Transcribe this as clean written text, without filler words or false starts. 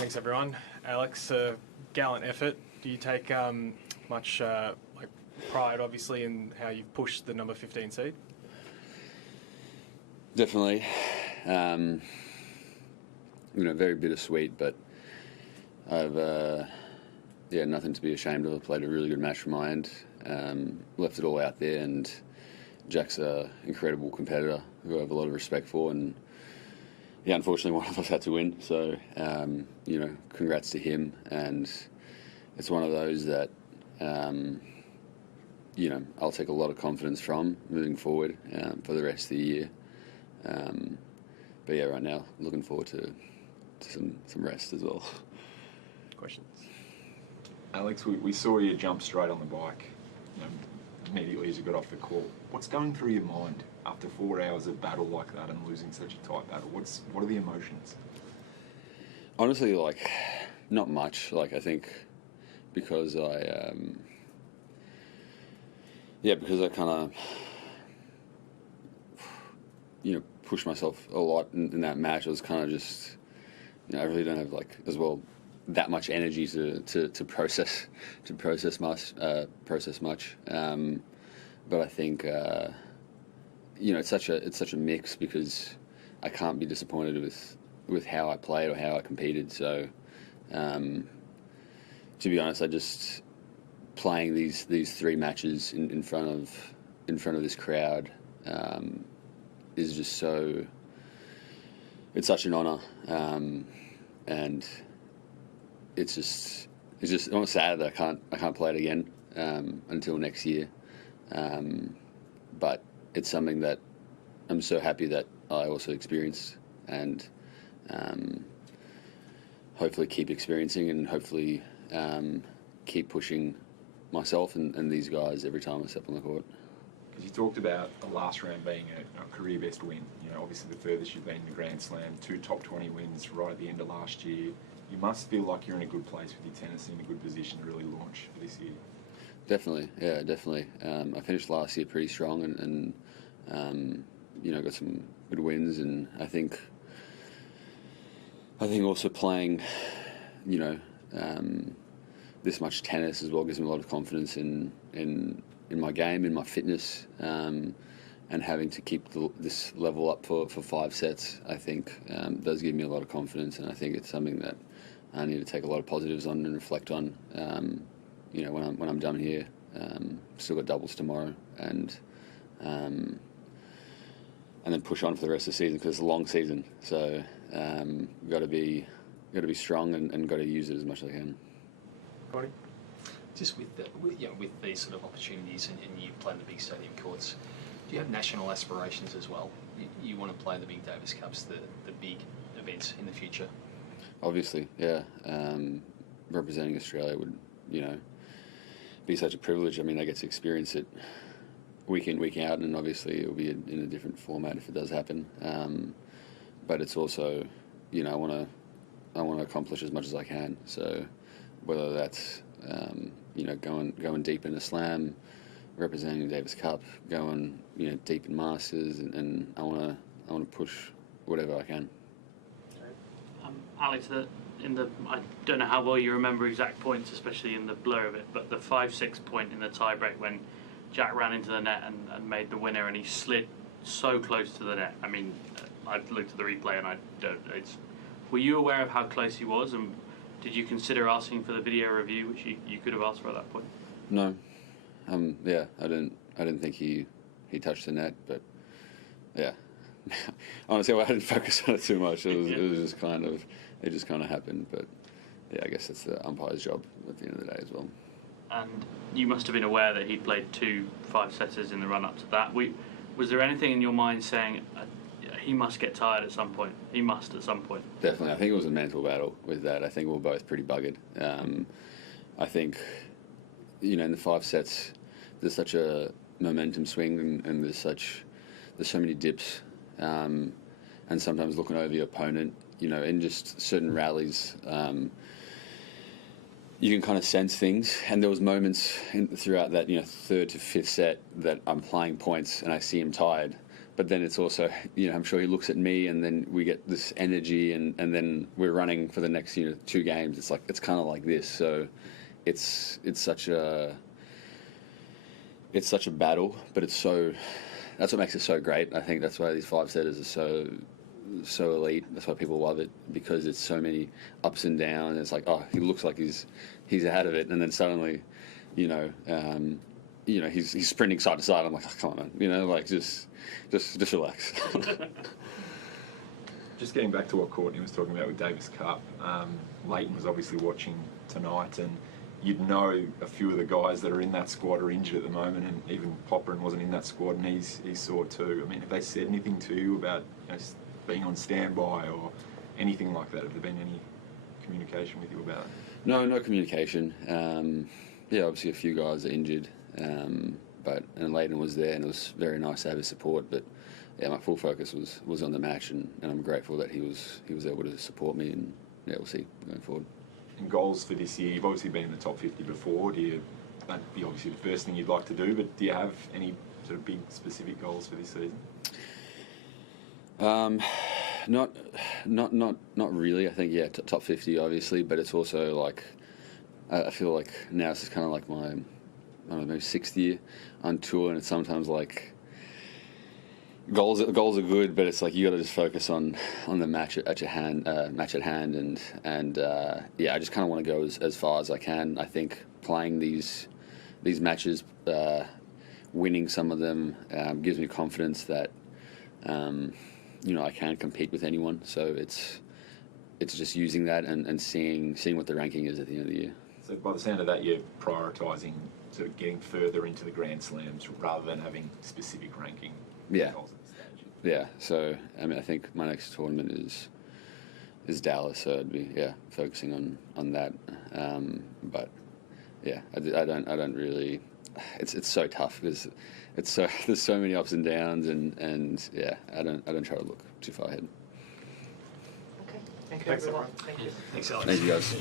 Thanks, everyone. Alex, gallant effort. Do you take much pride, obviously, in how you've pushed the number 15 seed? Definitely. Very bittersweet, but I've nothing to be ashamed of. I played a really good match from my end. Left it all out there, and Jack's an incredible competitor who I have a lot of respect for, and unfortunately one of us had to win, so congrats to him. And it's one of those that I'll take a lot of confidence from moving forward for the rest of the year. But right now looking forward to some rest as well. Questions? Alex, we saw you jump straight on the bike immediately as you got off the court. What's going through your mind after 4 hours of battle like that and losing such a tight battle? What are the emotions? Honestly, not much. I think because I kind of pushed myself a lot in that match. I was kind of just I really don't have that much energy to process much. But I think it's such a mix, because I can't be disappointed with how I played or how I competed. So to be honest, I just playing these 3 matches in front of this crowd is just so. It's such an honour, and it's just almost sad that I can't play it again until next year. But it's something that I'm so happy that I also experienced, and hopefully keep experiencing, and hopefully keep pushing myself and these guys every time I step on the court. Because you talked about the last round being a career best win. Obviously the furthest you've been in the Grand Slam, 2 top 20 wins right at the end of last year. You must feel like you're in a good place with your tennis, in a good position to really launch for this year. Definitely, yeah, definitely. I finished last year pretty strong, and got some good wins, and I think also playing, this much tennis as well gives me a lot of confidence in my game, in my fitness, and having to keep this level up for 5 sets, I think does give me a lot of confidence, and I think it's something that I need to take a lot of positives on and reflect on. When I'm done here, still got doubles tomorrow, and then push on for the rest of the season, because it's a long season. So got to be strong and got to use it as much as I can. Cody? Just with these sort of opportunities, and you play in the big stadium courts, do you have national aspirations as well? You want to play the big Davis Cups, the big events in the future? Obviously, yeah. Representing Australia would, be such a privilege. I mean, I get to experience it week in, week out, and obviously it'll be in a different format if it does happen. But it's also, I want to accomplish as much as I can. So whether that's going deep in the Slam, representing the Davis Cup, going deep in Masters, and I want to push whatever I can. Alex, I don't know how well you remember exact points, especially in the blur of it, but the 5-6 point in the tiebreak when Jack ran into the net and made the winner, and he slid so close to the net. I mean, I looked at the replay and were you aware of how close he was, and did you consider asking for the video review, which you could have asked for at that point? No. I didn't think he touched the net, but yeah. Honestly, I didn't focus on it too much. It just kind of happened. But yeah, I guess that's the umpire's job at the end of the day as well. And you must have been aware that he'd played 2 5-setters in the run-up to that. Was there anything in your mind saying he must get tired at some point? He must at some point. Definitely. I think it was a mental battle with that. I think we were both pretty buggered. I think, in the 5 sets, there's such a momentum swing, and there's so many dips, and sometimes looking over your opponent, in just certain rallies, you can kind of sense things. And there was moments throughout that 3rd to 5th set that I'm playing points and I see him tired, but then it's also, I'm sure he looks at me, and then we get this energy, and then we're running for the next 2 games. It's kind of like this. So it's such a battle, but that's what makes it so great. I think that's why these 5-setters are so elite. That's why people love it, because it's so many ups and downs. It's like, oh, he looks like he's out of it, and then suddenly, he's sprinting side to side. I'm like, oh, come on, man. Just relax. Just getting back to what Courtney was talking about with Davis Cup, Leighton was obviously watching tonight, and you'd know a few of the guys that are in that squad are injured at the moment, and even Popperin wasn't in that squad, and he's sore too. I mean, have they said anything to you about being on standby or anything like that? Have there been any communication with you about it? No communication. Obviously a few guys are injured, but Leighton was there, and it was very nice to have his support. But my full focus was on the match, and I'm grateful that he was able to support me, and we'll see going forward. And goals for this year, you've obviously been in the top 50 before. That'd be obviously the first thing you'd like to do, but do you have any sort of big specific goals for this season? Not really. I think top 50 obviously, but it's also like I feel like now this is kind of like my, I don't know, maybe 6th year on tour, and it's sometimes like goals are good, but it's like you got to just focus on the match at hand, and I just kind of want to go as far as I can. I think playing these matches, winning some of them, gives me confidence that I can compete with anyone. So it's just using that and seeing what the ranking is at the end of the year. So by the sound of that, you're prioritising sort of getting further into the Grand Slams rather than having specific ranking goals at this stage. Yeah. So I mean, I think my next tournament is Dallas, so I'd be focusing on that. But I don't really. It's so tough because there's so many ups and downs, and I don't try to look too far ahead. Okay. Thank you, everyone. Thank you. Thanks, Alex. Thank you, guys.